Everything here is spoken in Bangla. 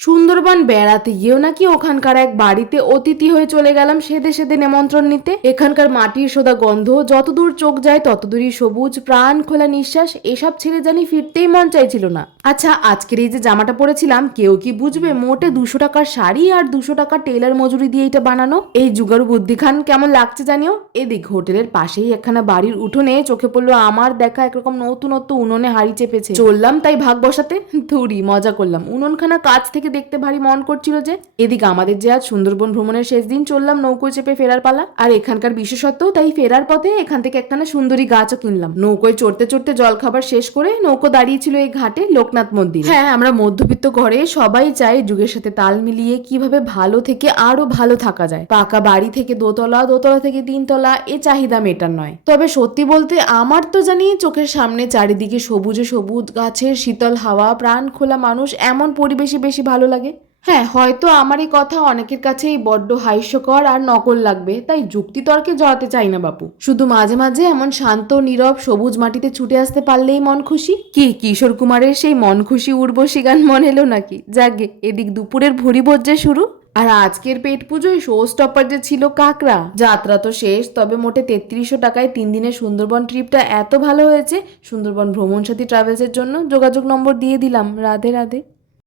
সুন্দরবন বেড়াতে গিয়েও নাকি ওখানকার এক বাড়িতে অতিথি হয়ে চলে গেলাম সেদে সেদে নিমন্ত্রণ নিতে। এখানকার মাটির সোদা গন্ধ, যতদূর চোখ যায় ততদূরই সবুজ, প্রাণ খোলা নিঃশ্বাস, এসব ছেড়ে জানি ফিরতেই মন চাইছিল না। আচ্ছা আজকের এই যে জামাটা পরেছিলাম, কেউ কি বুঝবে মোটে দুশো টাকার শাড়ি আর দুশো টাকার টেলার মজুরি দিয়ে এটা বানানো? এই জুগারু বুদ্ধি খান, কেমন লাগছে জানিও? এদিক হোটেলের পাশেই একখানা বাড়ির উঠোনে চোখে পড়ল আমার দেখা একরকম নতুনত্ব উনুনে হাড়ি চেপেছে। চললাম তাই ভাগ বসাতে। থুড়ি মজা করলাম। উনুনখানা কাছ থেকে দেখতে ভারী মন করছিল যে, এদিকে আমাদের যে আজ সুন্দরবন ভ্রমণের শেষ দিন চললাম নৌকো চেপে ফেরার পালা। আর এখানকার বিশেষত্ব তাই ফেরার পথে এখান থেকে একখানা সুন্দরী গাছও কিনলাম। নৌকোয় চড়তে চড়তে জল খাবার শেষ করে নৌকো দাঁড়িয়েছিল এই ঘাটে লোকনাথ মন্দির। হ্যাঁ আমরা মধ্যবিত্ত ঘরে সবাই চাই যুগের সাথে তাল মিলিয়ে কীভাবে ভালো থেকে আরও ভালো থাকা যায়। পাকা বাড়ি থেকে দোতলা দোতলা থেকে তিনতলা, এ চাহিদা মেটার নয়। তবে সত্যি বলতে আমার তো জানি চোখের সামনে চারিদিকে সবুজে সবুজ গাছের শীতল হাওয়া প্রাণ খোলা মানুষ, এমন পরিবেশে বেশি ভালো লাগে? হ্যাঁ হয়তো আমার এই কথা অনেকের কাছেই বড্ড হাস্যকর আর নকল লাগবে তাই যুক্তিতর্কে জড়াতে চাই না বাপু। শুধু মাঝে মাঝে এমন শান্ত নীরব সবুজ মাটিতে ছুটে আসতে পারলেই মন খুশি? কি কিশোর কুমারের সেই মন খুশি উর্বশী গান মনে এলো নাকি? যাকে এদিক দুপুরের ভুরি ভোজ্যে শুরু। আর আজকের পেট পুজোয় শো স্টপার যে ছিল কাকরা যাত্রা তো শেষ তবে মোটে তেত্রিশশো টাকায় তিন দিনের সুন্দরবন ট্রিপটা এত ভালো হয়েছে সুন্দরবন ভ্রমণ সাথী ট্রাভেলসের জন্য যোগাযোগ নম্বর দিয়ে দিলাম। রাধে রাধে।